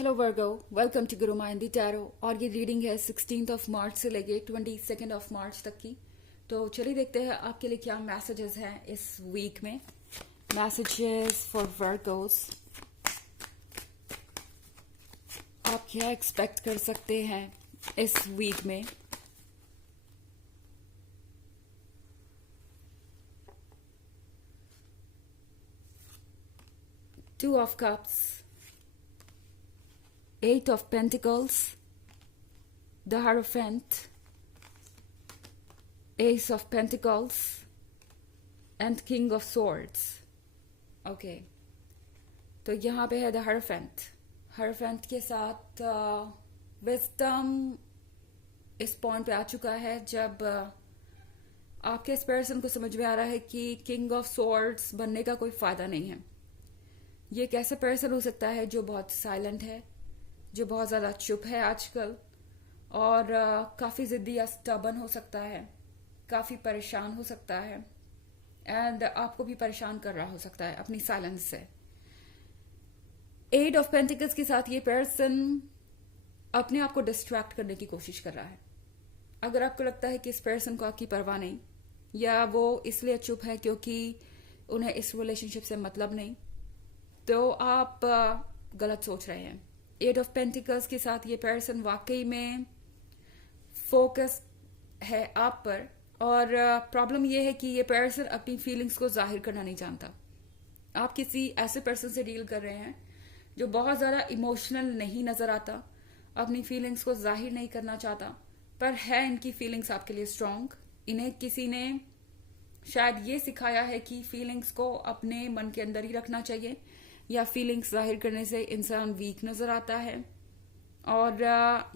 Hello Virgo, welcome to Guru माइंदी tarot. और ये reading है 16 ऑफ मार्च से लेके 22 ऑफ मार्च तक की। तो चलिए देखते हैं आपके लिए क्या मैसेजेस हैं इस वीक में। मैसेजेस फॉर वर्गोस, आप क्या एक्सपेक्ट कर सकते हैं इस वीक में। Two of cups, eight of pentacles, the hierophant, ace of pentacles and king of swords. Okay, तो यहाँ पे है द हायरोफेंट। हायरोफेंट के साथ विजडम इस पॉइंट पे आ चुका है जब आपके इस पर्सन को समझ में आ रहा है कि किंग ऑफ सॉर्ड्स बनने का कोई फायदा नहीं है। ये एक ऐसा पर्सन हो सकता है जो बहुत साइलेंट है, जो बहुत ज्यादा चुप है आजकल, और काफी जिद्दी या स्टबन हो सकता है, काफी परेशान हो सकता है, एंड आपको भी परेशान कर रहा हो सकता है अपनी साइलेंस से। एट ऑफ पेंटिकल्स के साथ ये पर्सन अपने आप को डिस्ट्रैक्ट करने की कोशिश कर रहा है। अगर आपको लगता है कि इस पर्सन को आपकी परवाह नहीं, या वो इसलिए चुप है क्योंकि उन्हें इस रिलेशनशिप से मतलब नहीं, तो आप गलत सोच रहे हैं। एट ऑफ पेंटिकल्स के साथ ये पर्सन वाकई में फोकस है आप पर, और प्रॉब्लम ये है कि ये पर्सन अपनी फीलिंग्स को जाहिर करना नहीं जानता। आप किसी ऐसे पर्सन से डील कर रहे हैं जो बहुत ज्यादा इमोशनल नहीं नजर आता, अपनी फीलिंग्स को जाहिर नहीं करना चाहता, पर है इनकी फीलिंग्स आपके लिए स्ट्रांग। इन्हें किसी ने शायद ये सिखाया है कि फीलिंग्स को अपने मन के अंदर ही रखना चाहिए, या फीलिंग्स जाहिर करने से इंसान वीक नजर आता है, और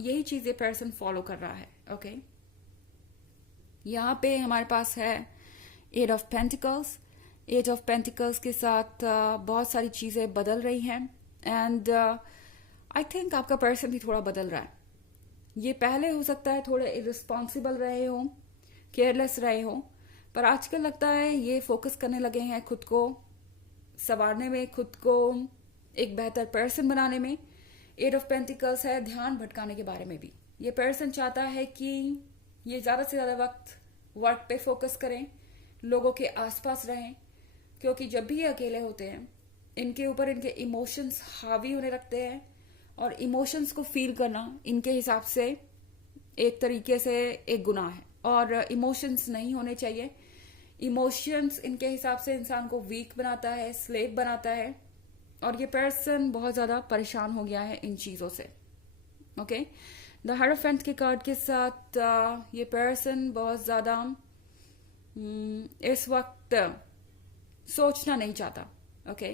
यही चीज ये पर्सन फॉलो कर रहा है। ओके, यहाँ पे हमारे पास है eight of pentacles. Eight of pentacles के साथ बहुत सारी चीजें बदल रही हैं, एंड आई थिंक आपका पर्सन भी थोड़ा बदल रहा है। ये पहले हो सकता है थोड़े इरिस्पॉन्सिबल रहे हो, केयरलेस रहे हो, पर आजकल लगता है ये फोकस करने लगे हैं खुद को संवारने में, खुद को एक बेहतर पर्सन बनाने में। एट ऑफ पेंटिकल्स है ध्यान भटकाने के बारे में भी। ये पर्सन चाहता है कि ये ज्यादा से ज्यादा वक्त वर्क पे फोकस करें, लोगों के आसपास रहें, क्योंकि जब भी ये अकेले होते हैं इनके ऊपर इनके इमोशंस हावी होने लगते हैं, और इमोशंस को फील करना इनके हिसाब से एक तरीके से एक गुनाह है, और इमोशंस नहीं होने चाहिए। इमोशंस इनके हिसाब से इंसान को वीक बनाता है, स्लेव बनाता है, और ये पर्सन बहुत ज्यादा परेशान हो गया है इन चीजों से। ओके, द हायरोफेंट के कार्ड के साथ ये पर्सन बहुत ज्यादा इस वक्त सोचना नहीं चाहता। ओके,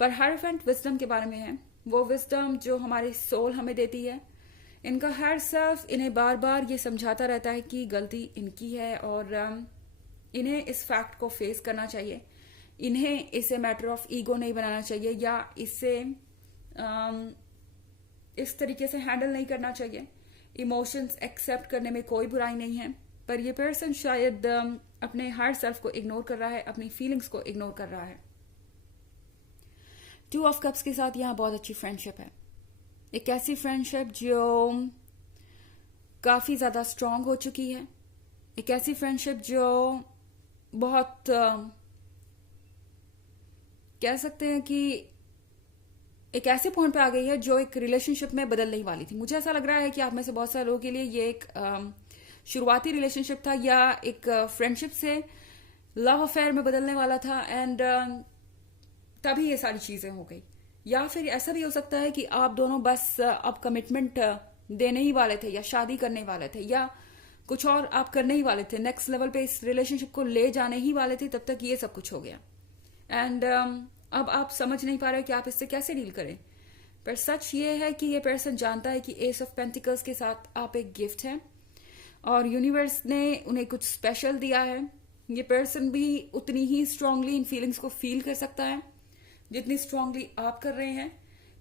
पर हायरोफेंट विजडम के बारे में है, वो विजडम जो हमारी सोल हमें देती है। इनका हर सेल्फ इन्हें बार बार ये समझाता रहता है कि गलती इनकी है, और इन्हें इस फैक्ट को फेस करना चाहिए। इन्हें इसे मैटर ऑफ ईगो नहीं बनाना चाहिए, या इसे इस तरीके से हैंडल नहीं करना चाहिए। इमोशंस एक्सेप्ट करने में कोई बुराई नहीं है, पर ये पर्सन शायद अपने हर सेल्फ को इग्नोर कर रहा है, अपनी फीलिंग्स को इग्नोर कर रहा है। टू ऑफ कप्स के साथ यहाँ बहुत अच्छी फ्रेंडशिप है, एक ऐसी फ्रेंडशिप जो काफी ज्यादा स्ट्रांग हो चुकी है, एक ऐसी फ्रेंडशिप जो बहुत कह सकते हैं कि एक ऐसे पॉइंट पे आ गई है जो एक रिलेशनशिप में बदलने ही वाली थी। मुझे ऐसा लग रहा है कि आप में से बहुत सारे लोगों के लिए ये एक शुरुआती रिलेशनशिप था, या एक फ्रेंडशिप से लव अफेयर में बदलने वाला था, एंड तभी ये सारी चीजें हो गई। या फिर ऐसा भी हो सकता है कि आप दोनों बस अब कमिटमेंट देने ही वाले थे, या शादी करने वाले थे, या कुछ और आप करने ही वाले थे, नेक्स्ट लेवल पे इस रिलेशनशिप को ले जाने ही वाले थे, तब तक ये सब कुछ हो गया, एंड अब आप समझ नहीं पा रहे कि आप इससे कैसे डील करें। पर सच ये है कि ये पर्सन जानता है कि एस ऑफ पेंटिकल्स के साथ आप एक गिफ्ट हैं, और यूनिवर्स ने उन्हें कुछ स्पेशल दिया है। ये पर्सन भी उतनी ही स्ट्रांगली इन फीलिंग्स को फील कर सकता है जितनी स्ट्रांगली आप कर रहे हैं,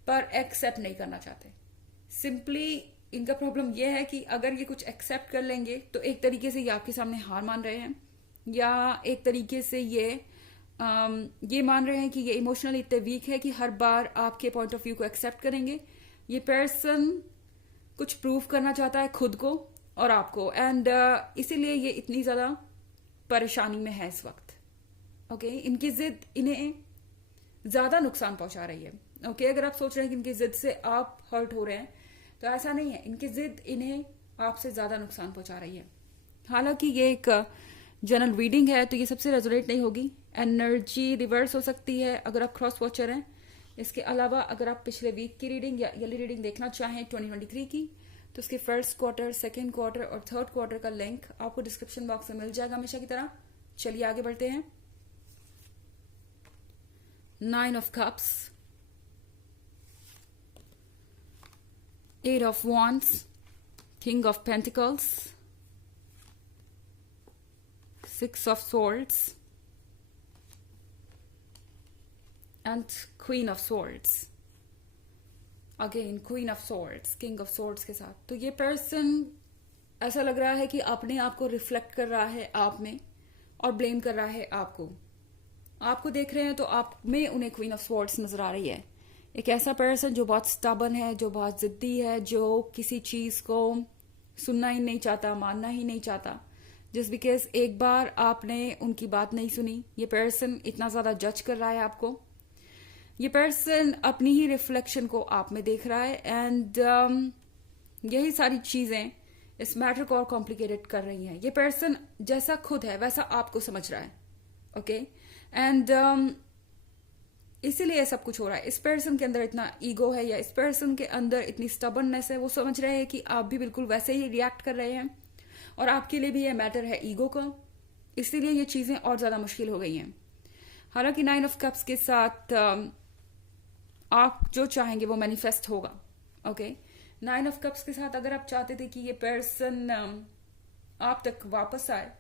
पर एक्सेप्ट नहीं करना चाहते। सिंपली इनका प्रॉब्लम यह है कि अगर ये कुछ एक्सेप्ट कर लेंगे तो एक तरीके से ये आपके सामने हार मान रहे हैं, या एक तरीके से ये मान रहे हैं कि ये इमोशनली इतने वीक है कि हर बार आपके पॉइंट ऑफ व्यू को एक्सेप्ट करेंगे, ये पर्सन कुछ प्रूव करना चाहता है खुद को और आपको, एंड इसीलिए ये इतनी ज्यादा परेशानी में है इस वक्त। ओके, इनकी जिद इन्हें ज्यादा नुकसान पहुंचा रही है। ओके, अगर आप सोच रहे हैं कि इनकी जिद से आप हर्ट हो रहे हैं, तो ऐसा नहीं है। इनकी जिद इन्हें आपसे ज्यादा नुकसान पहुंचा रही है। हालांकि ये एक जनरल रीडिंग है, तो ये सबसे रेजोनेट नहीं होगी। एनर्जी रिवर्स हो सकती है अगर आप क्रॉस वॉचर हैं। इसके अलावा अगर आप पिछले वीक की रीडिंग या ईयरली रीडिंग देखना चाहें 2023 की, तो उसके फर्स्ट क्वार्टर, सेकेंड क्वार्टर और थर्ड क्वार्टर का लिंक आपको डिस्क्रिप्शन बॉक्स में मिल जाएगा हमेशा की तरह। चलिए आगे बढ़ते हैं। 9 of cups, 8 of wands, King of Pentacles, 6 of Swords and Queen of Swords. Again, Queen of Swords, King of Swords के साथ। तो ये पर्सन ऐसा लग रहा है कि अपने आप को रिफ्लेक्ट कर रहा है आप में और ब्लेम कर रहा है आपको। आपको देख रहे हैं तो आप में उन्हें क्वीन ऑफ स्वॉर्ड्स नजर आ रही है। एक ऐसा पर्सन जो बहुत स्टबर्न है, जो बहुत जिद्दी है, जो किसी चीज को सुनना ही नहीं चाहता, मानना ही नहीं चाहता, जस्ट बिकॉज एक बार आपने उनकी बात नहीं सुनी। ये पर्सन इतना ज्यादा जज कर रहा है आपको। ये पर्सन अपनी ही रिफ्लेक्शन को आप में देख रहा है, एंड यही सारी चीजें इस मैटर को और कॉम्प्लिकेटेड कर रही हैं। ये पर्सन जैसा खुद है वैसा आपको समझ रहा है। ओके, एंड इसीलिए ये सब कुछ हो रहा है। इस पर्सन के अंदर इतना ईगो है, या इस पर्सन के अंदर इतनी स्टबर्ननेस है। वो समझ रहे हैं कि आप भी बिल्कुल वैसे ही रिएक्ट कर रहे हैं, और आपके लिए भी ये मैटर है ईगो का। इसीलिए ये चीजें और ज्यादा मुश्किल हो गई हैं। हालांकि 9 ऑफ कप्स के साथ आप जो चाहेंगे वो मैनिफेस्ट होगा। ओके, 9 ऑफ कप्स के साथ अगर आप चाहते थे कि ये पर्सन आप तक वापस आए,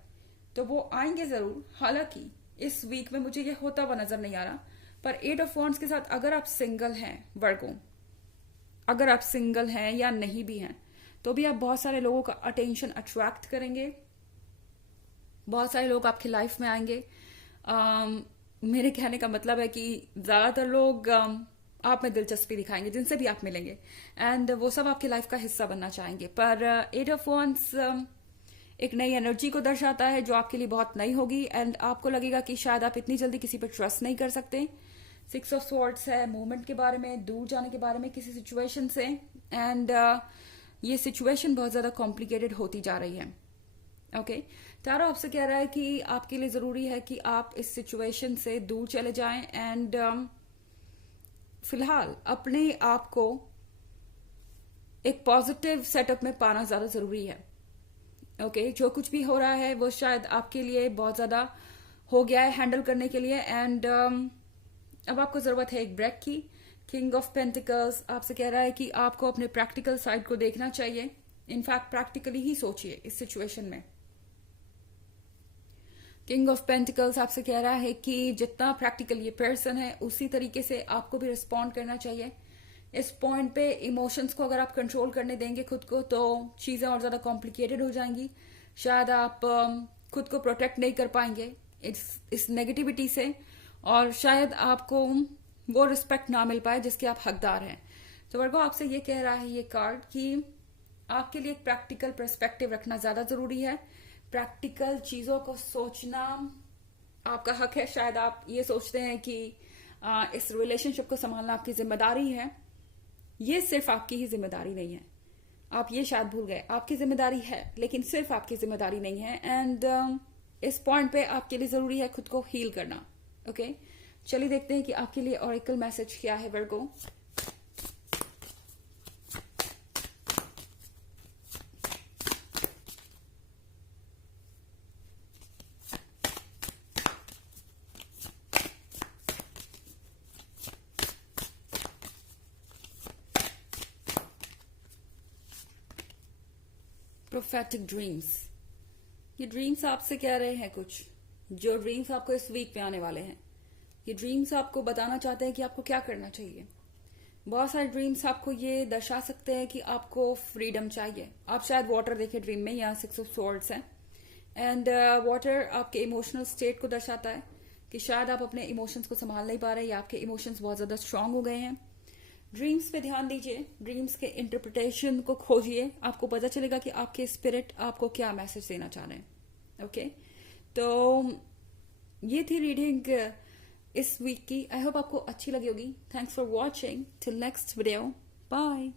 तो वो आएंगे जरूर। हालांकि इस वीक में मुझे ये होता हुआ नजर नहीं आ रहा। पर 8 ऑफ wands के साथ अगर आप सिंगल हैं वर्गो, अगर आप सिंगल हैं या नहीं भी हैं, तो भी आप बहुत सारे लोगों का अटेंशन अट्रैक्ट करेंगे। बहुत सारे लोग आपकी लाइफ में आएंगे। मेरे कहने का मतलब है कि ज्यादातर लोग आप में दिलचस्पी दिखाएंगे, जिनसे भी आप मिलेंगे, एंड वो सब आपकी लाइफ का हिस्सा बनना चाहेंगे। पर 8 ऑफ wands एक नई एनर्जी को दर्शाता है जो आपके लिए बहुत नई होगी, एंड आपको लगेगा कि शायद आप इतनी जल्दी किसी पर ट्रस्ट नहीं कर सकते। 6 ऑफ स्वॉर्ड्स है मूवमेंट के बारे में, दूर जाने के बारे में किसी सिचुएशन से, एंड ये सिचुएशन बहुत ज्यादा कॉम्प्लिकेटेड होती जा रही है। ओके, टैरो आपसे कह रहा है कि आपके लिए जरूरी है कि आप इस सिचुएशन से दूर चले जाएं, एंड फिलहाल अपने आप को एक पॉजिटिव सेटअप में पाना ज्यादा जरूरी है। ओके, जो कुछ भी हो रहा है वो शायद आपके लिए बहुत ज्यादा हो गया है हैंडल करने के लिए, एंड अब आपको जरूरत है एक ब्रेक की। किंग ऑफ पेंटिकल्स आपसे कह रहा है कि आपको अपने प्रैक्टिकल साइड को देखना चाहिए। इनफैक्ट प्रैक्टिकली ही सोचिए इस सिचुएशन में। किंग ऑफ पेंटिकल्स आपसे कह रहा है कि जितना प्रैक्टिकल ये पर्सन है उसी तरीके से आपको भी रिस्पॉन्ड करना चाहिए। इस पॉइंट पे इमोशंस को अगर आप कंट्रोल करने देंगे खुद को, तो चीजें और ज्यादा कॉम्प्लिकेटेड हो जाएंगी। शायद आप खुद को प्रोटेक्ट नहीं कर पाएंगे इस नेगेटिविटी से, और शायद आपको वो रिस्पेक्ट ना मिल पाए जिसके आप हकदार हैं। तो वर्गो आपसे ये कह रहा है ये कार्ड कि आपके लिए एक प्रैक्टिकल पर्सपेक्टिव रखना ज्यादा जरूरी है। प्रैक्टिकल चीजों को सोचना आपका हक है। शायद आप ये सोचते हैं कि इस रिलेशनशिप को संभालना आपकी जिम्मेदारी है। ये सिर्फ आपकी ही जिम्मेदारी नहीं है। आप ये शायद भूल गए, आपकी जिम्मेदारी है, लेकिन सिर्फ आपकी जिम्मेदारी नहीं है। एंड इस पॉइंट पे आपके लिए जरूरी है खुद को हील करना। ओके, चलिए देखते हैं कि आपके लिए ऑरेकल मैसेज क्या है वर्गो। Prophetic dreams. ये ड्रीम्स आपसे कह रहे हैं कुछ, जो ड्रीम्स आपको इस वीक में आने वाले हैं। ये ड्रीम्स आपको बताना चाहते हैं कि आपको क्या करना चाहिए। बहुत सारे ड्रीम्स आपको ये दर्शा सकते हैं कि आपको फ्रीडम चाहिए। आप शायद वाटर देखे ड्रीम में, या 6 ऑफ स्वॉर्ड्स है, एंड वाटर आपके इमोशनल स्टेट को दर्शाता है कि शायद आप अपने इमोशंस को संभाल नहीं पा रहे, या आपके इमोशंस बहुत ज्यादा स्ट्रांग हो गए हैं। ड्रीम्स पे ध्यान दीजिए, ड्रीम्स के इंटरप्रिटेशन को खोजिए, आपको पता चलेगा कि आपके स्पिरिट आपको क्या मैसेज देना चाह रहे हैं। ओके, तो ये थी रीडिंग इस वीक की। आई होप आपको अच्छी लगी होगी। Thanks for watching. Till next video, bye.